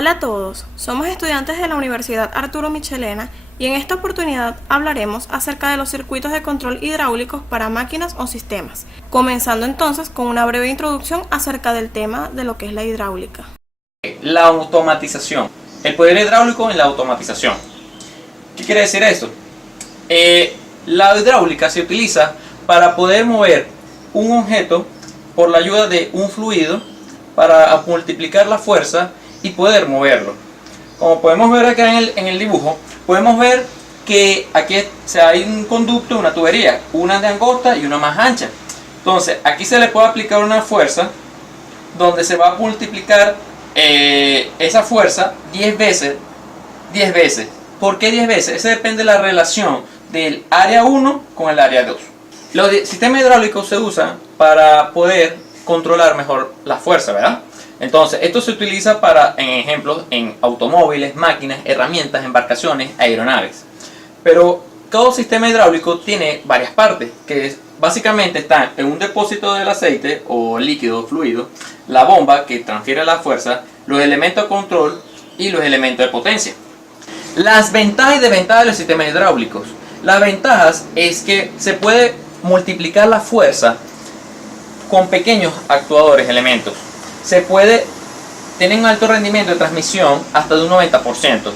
Hola a todos, somos estudiantes de la Universidad Arturo Michelena y en esta oportunidad hablaremos acerca de los circuitos de control hidráulicos para máquinas o sistemas, comenzando entonces con una breve introducción acerca del tema de lo que es la hidráulica. La automatización, el poder hidráulico en la automatización. ¿Qué quiere decir esto? La hidráulica se utiliza para poder mover un objeto por la ayuda de un fluido para multiplicar la fuerza y poder moverlo. Como podemos ver acá en el dibujo, podemos ver que aquí hay un conducto, una tubería, una de angosta y una más ancha. Entonces aquí se le puede aplicar una fuerza donde se va a multiplicar esa fuerza 10 veces. 10 veces. ¿Por qué 10 veces? Eso depende de la relación del área 1 con el área 2. Los sistemas hidráulicos se usan para poder controlar mejor la fuerza, ¿verdad? Entonces, esto se utiliza para, en ejemplos, en automóviles, máquinas, herramientas, embarcaciones, aeronaves. Pero todo sistema hidráulico tiene varias partes, que básicamente están en un depósito del aceite o líquido o fluido, la bomba que transfiere la fuerza, los elementos de control y los elementos de potencia. Las ventajas y desventajas de los sistemas hidráulicos. Las ventajas es que se puede multiplicar la fuerza con pequeños actuadores, elementos. Se puede tener un alto rendimiento de transmisión hasta de un 90%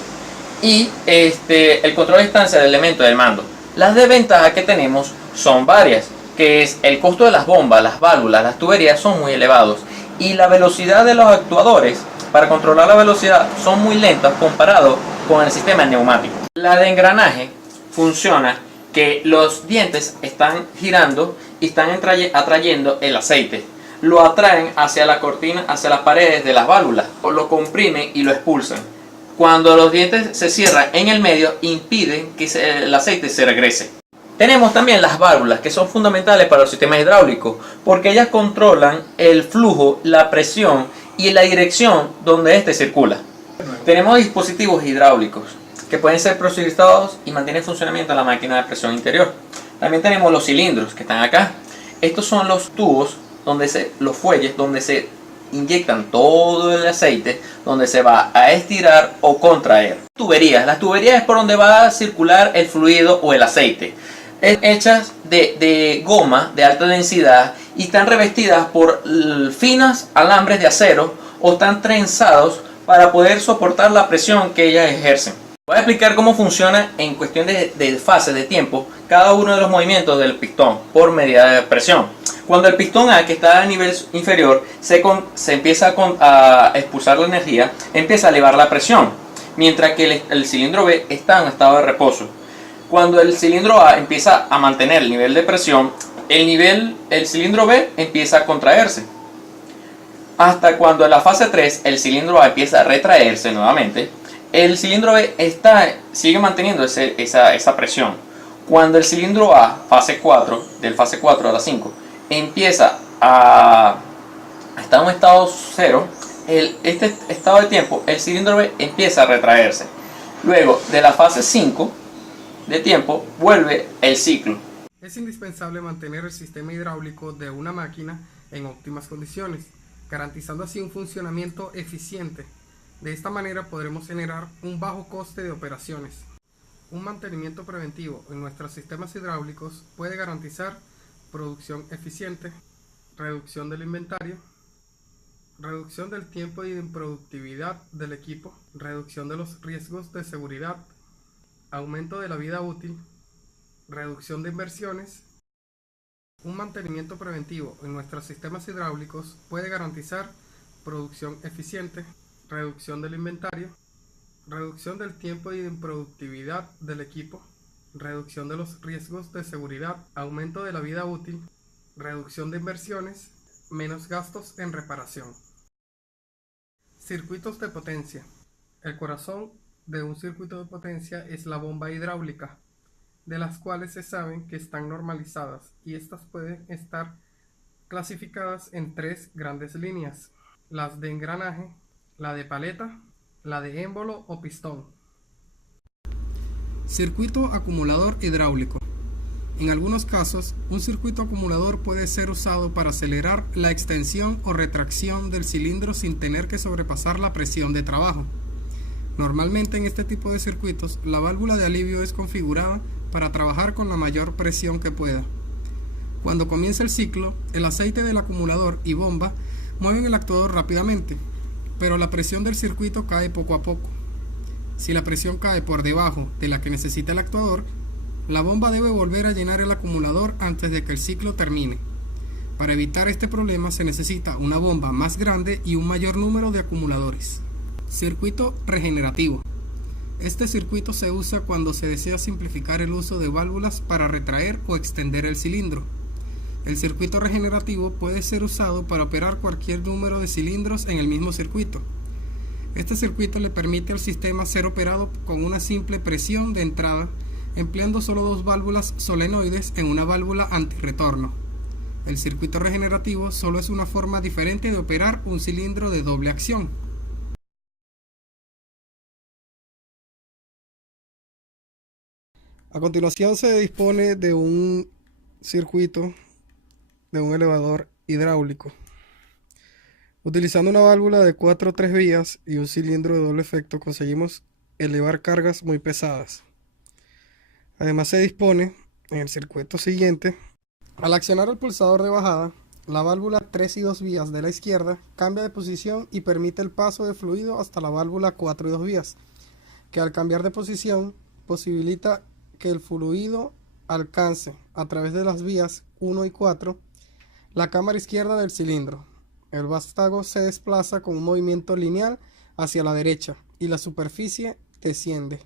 y el control de distancia del elemento del mando. Las desventajas que tenemos son varias, que es el costo de las bombas, las válvulas, las tuberías son muy elevados y la velocidad de los actuadores para controlar la velocidad son muy lentas comparado con el sistema neumático. La de engranaje funciona que los dientes están girando y están atrayendo el aceite. Lo atraen hacia la cortina, hacia las paredes de las válvulas, o lo comprimen y lo expulsan. Cuando los dientes se cierran en el medio, impiden que el aceite se regrese. Tenemos también las válvulas, que son fundamentales para los sistemas hidráulicos, porque ellas controlan el flujo, la presión y la dirección donde éste circula. Tenemos dispositivos hidráulicos, que pueden ser presurizados y mantienen en funcionamiento la máquina de presión interior. También tenemos los cilindros, que están acá. Estos son los tubos, los fuelles donde se inyectan todo el aceite, donde se va a estirar o contraer. Tuberías. Las tuberías es por donde va a circular el fluido o el aceite. Hechas de goma de alta densidad y están revestidas por finas alambres de acero o están trenzados para poder soportar la presión que ellas ejercen. Voy a explicar cómo funciona en cuestión de fase de tiempo cada uno de los movimientos del pistón por medida de presión. Cuando el pistón A, que está a nivel inferior, se empieza a expulsar la energía, empieza a elevar la presión, mientras que el cilindro B está en estado de reposo. Cuando el cilindro A empieza a mantener el nivel de presión, el cilindro B empieza a contraerse. Hasta cuando en la fase 3 el cilindro A empieza a retraerse nuevamente, el cilindro B sigue manteniendo esa presión. Cuando el cilindro A, fase 4, del fase 4 a la 5, empieza a estar en un estado 0, este estado de tiempo, el cilindro B empieza a retraerse. Luego de la fase 5 de tiempo, vuelve el ciclo. Es indispensable mantener el sistema hidráulico de una máquina en óptimas condiciones, garantizando así un funcionamiento eficiente. De esta manera podremos generar un bajo coste de operaciones. Un mantenimiento preventivo en nuestros sistemas hidráulicos puede garantizar producción eficiente, reducción del inventario, reducción del tiempo y de improductividad del equipo, reducción de los riesgos de seguridad, aumento de la vida útil, reducción de inversiones. Un mantenimiento preventivo en nuestros sistemas hidráulicos puede garantizar producción eficiente, reducción del inventario, reducción del tiempo y de improductividad del equipo, reducción de los riesgos de seguridad, aumento de la vida útil, reducción de inversiones, menos gastos en reparación. Circuitos de potencia. El corazón de un circuito de potencia es la bomba hidráulica, de las cuales se saben que están normalizadas y estas pueden estar clasificadas en tres grandes líneas: las de engranaje, la de paleta, la de émbolo o pistón. Circuito acumulador hidráulico. En algunos casos, un circuito acumulador puede ser usado para acelerar la extensión o retracción del cilindro sin tener que sobrepasar la presión de trabajo. Normalmente en este tipo de circuitos, la válvula de alivio es configurada para trabajar con la mayor presión que pueda. Cuando comienza el ciclo, el aceite del acumulador y bomba mueven el actuador rápidamente, pero la presión del circuito cae poco a poco. Si la presión cae por debajo de la que necesita el actuador, la bomba debe volver a llenar el acumulador antes de que el ciclo termine. Para evitar este problema se necesita una bomba más grande y un mayor número de acumuladores. Circuito regenerativo. Este circuito se usa cuando se desea simplificar el uso de válvulas para retraer o extender el cilindro. El circuito regenerativo puede ser usado para operar cualquier número de cilindros en el mismo circuito. Este circuito le permite al sistema ser operado con una simple presión de entrada, empleando solo dos válvulas solenoides en una válvula antirretorno. El circuito regenerativo solo es una forma diferente de operar un cilindro de doble acción. A continuación se dispone de un circuito de un elevador hidráulico. Utilizando una válvula de 4 o 3 vías y un cilindro de doble efecto conseguimos elevar cargas muy pesadas. Además se dispone en el circuito siguiente. Al accionar el pulsador de bajada, la válvula 3 y 2 vías de la izquierda cambia de posición y permite el paso de fluido hasta la válvula 4 y 2 vías, que al cambiar de posición posibilita que el fluido alcance a través de las vías 1 y 4 la cámara izquierda del cilindro. El vástago se desplaza con un movimiento lineal hacia la derecha y la superficie desciende.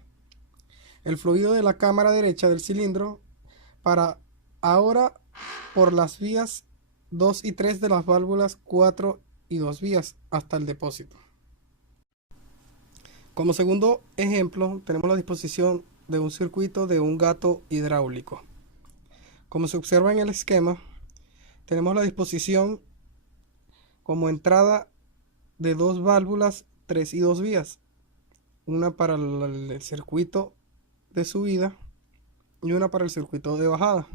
El fluido de la cámara derecha del cilindro para ahora por las vías 2 y 3 de las válvulas 4 y 2 vías hasta el depósito. Como segundo ejemplo, tenemos la disposición de un circuito de un gato hidráulico. Como se observa en el esquema, tenemos la disposición como entrada de dos válvulas 3 y 2 vías, una para el circuito de subida y una para el circuito de bajada.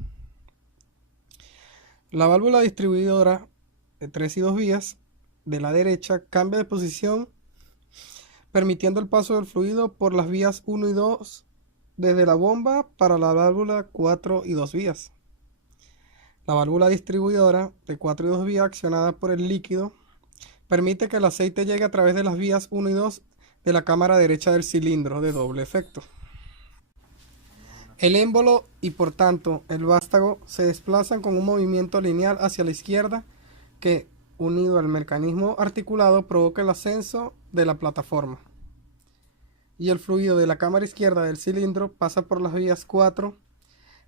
La válvula distribuidora de 3 y 2 vías de la derecha cambia de posición, permitiendo el paso del fluido por las vías 1 y 2 desde la bomba para la válvula 4 y 2 vías. La válvula distribuidora de 4 y 2 vías accionada por el líquido permite que el aceite llegue a través de las vías 1 y 2 de la cámara derecha del cilindro de doble efecto. El émbolo y por tanto el vástago se desplazan con un movimiento lineal hacia la izquierda que, unido al mecanismo articulado, provoca el ascenso de la plataforma. Y el fluido de la cámara izquierda del cilindro pasa por las vías 4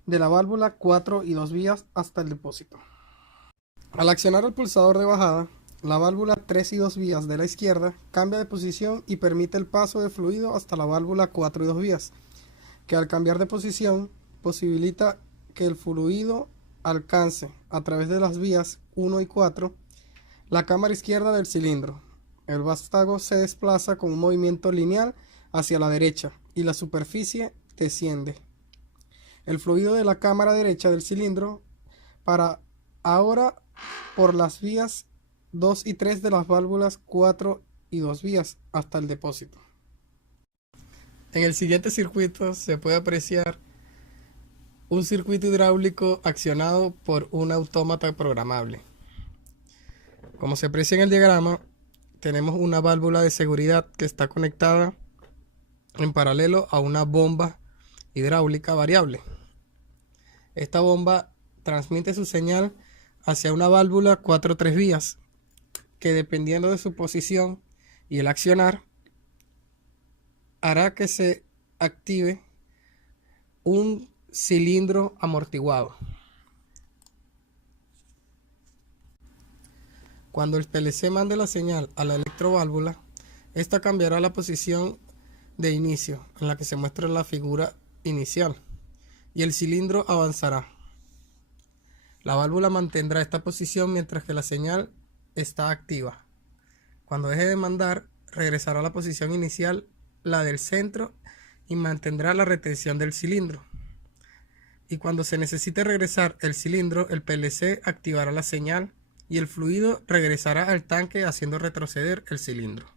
de la válvula 4 y 2 vías hasta el depósito. Al accionar el pulsador de bajada, la válvula 3 y 2 vías de la izquierda cambia de posición y permite el paso de fluido hasta la válvula 4 y 2 vías, que al cambiar de posición posibilita que el fluido alcance a través de las vías 1 y 4 la cámara izquierda del cilindro. El vástago se desplaza con un movimiento lineal hacia la derecha y la superficie desciende. El fluido de la cámara derecha del cilindro para ahora por las vías 2 y 3 de las válvulas 4 y 2 vías hasta el depósito. En el siguiente circuito se puede apreciar un circuito hidráulico accionado por un autómata programable. Como se aprecia en el diagrama, tenemos una válvula de seguridad que está conectada en paralelo a una bomba hidráulica variable. Esta bomba transmite su señal hacia una válvula 4-3 vías que, dependiendo de su posición y el accionar, hará que se active un cilindro amortiguado. Cuando el PLC mande la señal a la electroválvula, esta cambiará la posición de inicio en la que se muestra la figura inicial y el cilindro avanzará. La válvula mantendrá esta posición mientras que la señal está activa. Cuando deje de mandar, regresará a la posición inicial, la del centro, y mantendrá la retención del cilindro. y cuando se necesite regresar el cilindro, el PLC activará la señal y el fluido regresará al tanque haciendo retroceder el cilindro.